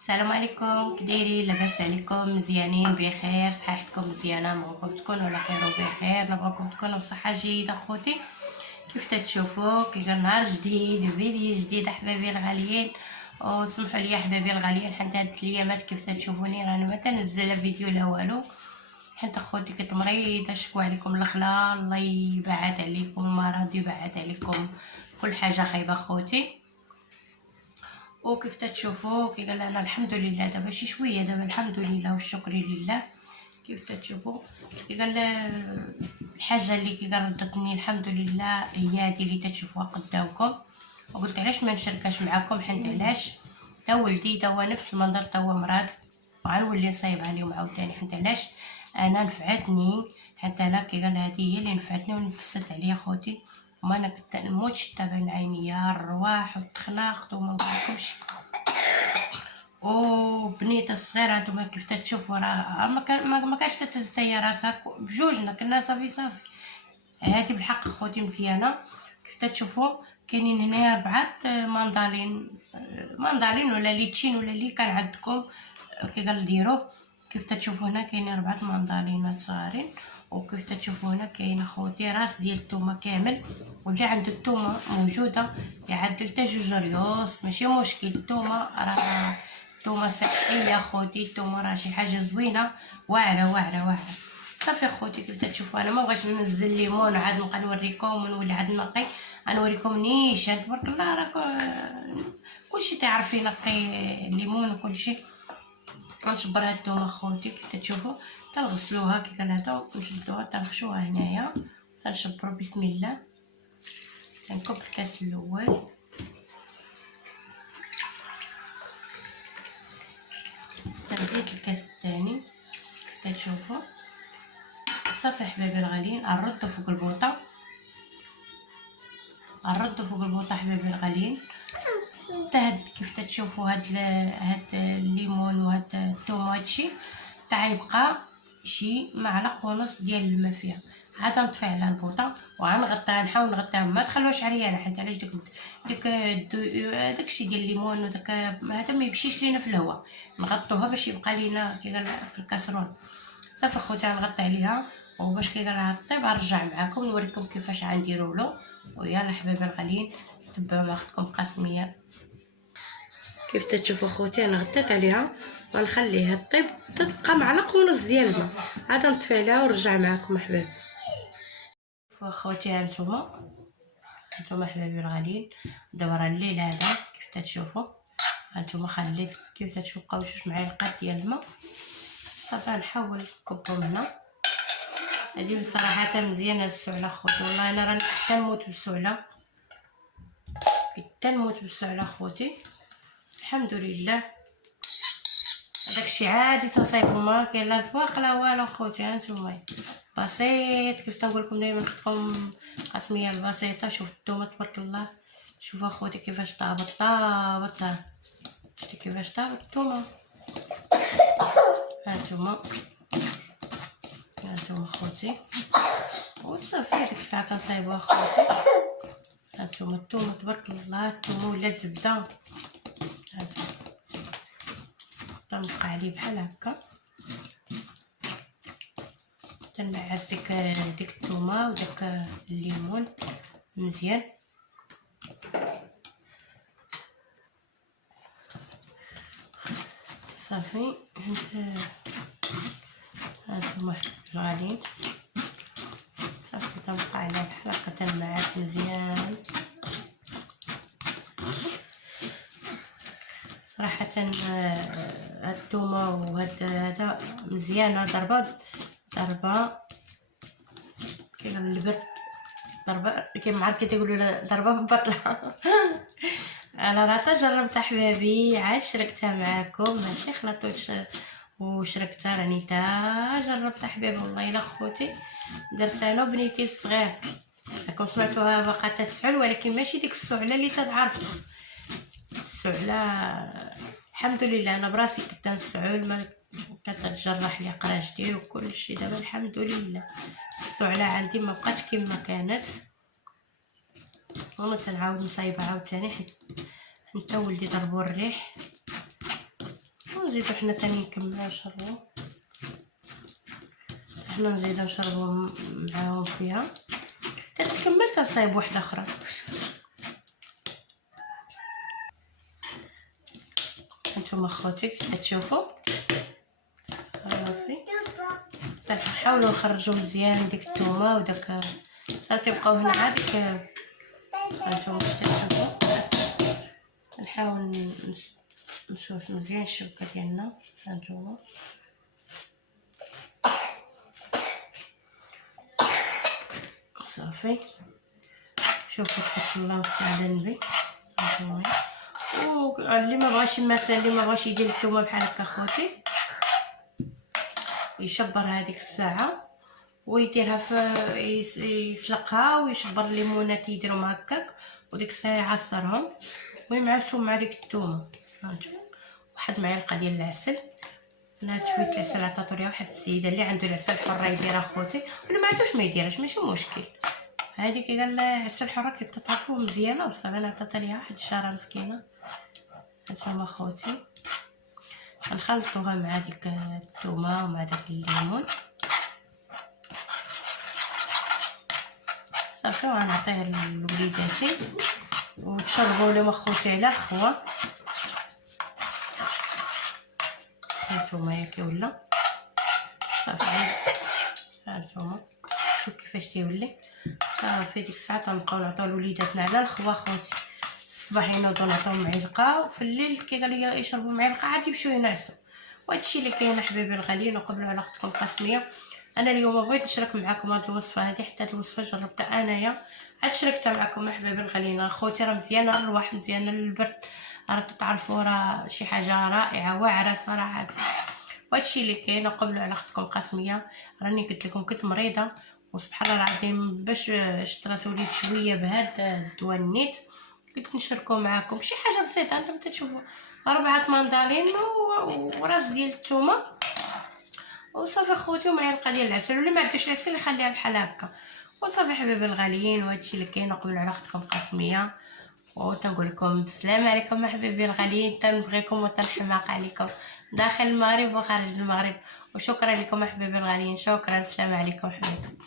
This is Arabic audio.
السلام عليكم، كدايرين؟ لاباس عليكم؟ مزيانين بخير؟ صحتكم مزيانه؟ نبغيكم تكونوا على خير وبخير، نبغيكم تكونوا بصحه جيده. خوتي كيف تتشوفوا كي قال نهار جديد فيديو جديد احبابي الغاليين. وسمحوا لي احبابي الغاليين حتى هاد الايامات كيف تشوفوني راني ما تنزل فيديو لا والو، حيت اخوتي كنت مريضه. شكوا عليكم الخلا، الله يبعد عليكم المرض، يبعد عليكم كل حاجه خايبه خوتي. وكيف تتشوفوا كي قال انا الحمد لله دابا شي شويه، دابا الحمد لله والشكر لله. كيف تتشوفوا كي قال الحاجه اللي كي ردتني الحمد لله هي هذه اللي تتشوفوها قدامكم. وقلت علاش ما نشاركهاش معكم، حيت علاش تا ولدي تا هو نفس المنظر، تا هو مرض وغنولي نصايبها لهم عاوتاني. حيت علاش انا نفعتني، حتى انا كي قال هذه هي اللي نفعتني ونفست عليا خوتي. وما انا كنت نموت شتا بين عينيا الرواح والتخناق وما نقولكمش. وبنيته الصغيره نتوما كيف تشوفوا راه ما كانش تتهز هي راسها بجوجنا، كنا صافي. هذه بالحق خوتي مزيانه. كيف تشوفوا كاينين هنايا 4 ماندالين ولا ليتشين ولا اللي كان عندكم كي قال ديروه. كيف تشوفوا هنا كاينين 4 ماندالينات صغارين. وكيف تشوفوا هنا كاين اخوتي راس ديال الثومه كامل، واللي عنده الثومه موجوده يعدل حتى 2 ريوس ماشي مشكل. الثومه راه الثومه صحيه خوتي، الثومه راه شي حاجه زوينه واعره واعره واعره. صافي خوتي كيف تشوفوا انا ما بغيتش ننزل ليمون عاد نبقى نوريكم ونولي عاد نقي. غنوريكم نيشان تبارك الله، راه كلشي تعرف ينقي الليمون وكلشي. غنشبر هاد الثومه خوتي كيف تشوفوا، تنغسلوها كي قال هذا ونشدوها تنخشوها هنايا. تنشبروا بسم الله. تنكب الكاس الاول، تنزيد الكاس الثاني كيف تشوفوا. صافي حبايبي الغاليين نردو فوق البوطه، نردو فوق البوطه حبايبي الغاليين. حتى هاد كيف تشوفوا هاد الليمون وهاد الثوم وهادشي تاع يبقى شي معلق ونص ديال الماء فيها. عاد نطفي على البوطه وغنغطيها، نحاول نغطيها ما تخلوش عريانه، حيت علاش داكشي ديال الليمون وداك هذا ما يمشيش لينا في الهواء. نغطوها باش يبقى لينا كي قال في الكاسرون. صافي خوتي غنغطي عليها وباش كي قال طيب نرجع معكم نوريكم كيفاش غنديروا له. ويلا حبايبي الغاليين تبعوا ما اختكم قاسميه. كيف تشوفوا خوتي انا غطيت عليها ونخليها طيب تبقى معلق ونص ديال الماء. عاد نطفي عليها ونرجع معكم احباب. خوتي هانتوما حبايبي الغاليين دابا راه الليل هذا كيف تشوفوا. هانتوما خليت كيف تشوفوا 2 معالق ديال الماء. صافي نحاول نكبهم هنا. هذه بصراحه مزيانه السعله خوتي، والله انا راني حتى نموت بالسعله، حتى نموت بالسعله خوتي. الحمد لله داكشي عادي تصايبو ما كاين لا زواق لا والو خوتي. هانتوما بسيط كيف تنقول لكم دائما نخدم قسميه البسيطه. شوف الثومه تبارك الله، شوفوا اخوتي كيفاش طابت شفتي كيفاش طابت الثومه. هانتوما خوتي وصافي ديك الساعه تنصايبوها خوتي. هانتوما الثومه تبارك الله، الثومه ولات زبده. تنبقى عليه بحال هكا، تنعس ديك الثومه وداك الليمون مزيان. صافي هانتوما غاليين. صافي تنبقى عليها بحال هكا تنعس مزيان. صراحه هاد الثومه وهاد هذا مزيانه. ضربه كاين البرد، ضربه كيما معركه تيقولوا ضربه ببطله. انا راه تجربت احبابي، عاد شاركتها معاكم ماشي خلطتش وشركتها، راني تا جربت احبابي والله الا خوتي. درت انا وبنيتي الصغير، راكم سمعتوها باقا تسعل ولكن ماشي ديك السعله اللي تتعرفوا. السعله الحمد لله انا براسي كنت نسعل، ما كتجرح لي قراجتي وكل شيء. دابا الحمد لله السعله عندي ما بقاتش كما كانت. وانا تنعاود نصايبها عاوتاني حتى ولدي ضربوا الريح. نزيدو حنا تاني نكملو نشربو، حنا نزيدو نشربو معاهم فيها. كتكمل تصايب واحده اخرى. هانتوما خوتي كتشوفوا صافي. نحاولوا نخرجوا مزيان ديك الثومه وداك صافي. بقاو هنا عاد ديك هانتوما كتشوفوا. نحاول نشوف مزيان الشبكه ديالنا. هانتوما صافي. شوفوا تبارك الله وسع النبي. هانتوما واللي ما بغاش مثلا اللي ما بغاش يدير الثومه بحال هكا خوتي يشبر هذيك الساعه ويديرها يسلقها ويشبر الليمونات يديرهم هكاك وديك الساعه يعصرهم ويمعسهم مع ديك الثومه. هانتوما واحد معلقه ديال العسل. انا هاد شويه العسل عطاتو ليها واحد السيده اللي عنده العسل حر يديرها خوتي، واللي ما عندوش ما يديرهاش ماشي مشكل. هذيك قال لها عسل حر كتطرفو مزيانه وصافي. انا عطاتها ليها واحد الشاره مسكينه. هانتوما خوتي غنخلطوها مع ديك الثومه ومع داك الليمون صافي. وغنعطيها لوليداتي وتشربوا لهم اخوتي على خوا. هانتوما ياك ولا صافي. هانتوما شوف كيفاش تيولي صافي. ديك الساعه تنبقاو نعطيو لوليداتنا على الخوا خوتي. الصباح ينوضوا نعطيوهم معلقه وفي الليل كي قالوا لي يشربوا معلقه عاد يمشيو ينعسوا. وهادشي اللي كاين حبايبي الغاليين. وقبلوا على اختكم قاسميه. انا اليوم بغيت نشارك معكم هاد الوصفه هذه حتى هاد الوصفه جربتها انايا عاد شاركتها معكم حبايبي الغاليين. اخوتي راه مزيانه للرواح مزيانه للبرد. راه تعرفوا راه شي حاجه رائعه واعره صراحه. وهادشي اللي كاين. وقبلوا على اختكم قاسميه. راني قلت لكم كنت مريضه وسبحان الله العظيم باش شطرات وليت شويه بهاد الدواء النيت قلت نشاركو معكم شي حاجه بسيطه. انتم تشوفوا 4 مندالين وراس ديال الثومه وصافي خوتي ومعلقه ديال العسل. واللي ما عندوش العسل يخليها بحال هكا وصافي حبايبي الغاليين. وهادشي اللي كاين. وقبل على اختكم قاسميه وتنقول لكم بسلام عليكم حبايبي الغاليين. تنبغيكم وتنحماق عليكم داخل المغرب وخارج المغرب. وشكرا لكم حبايبي الغاليين. شكرا. بسلام عليكم حبايبي.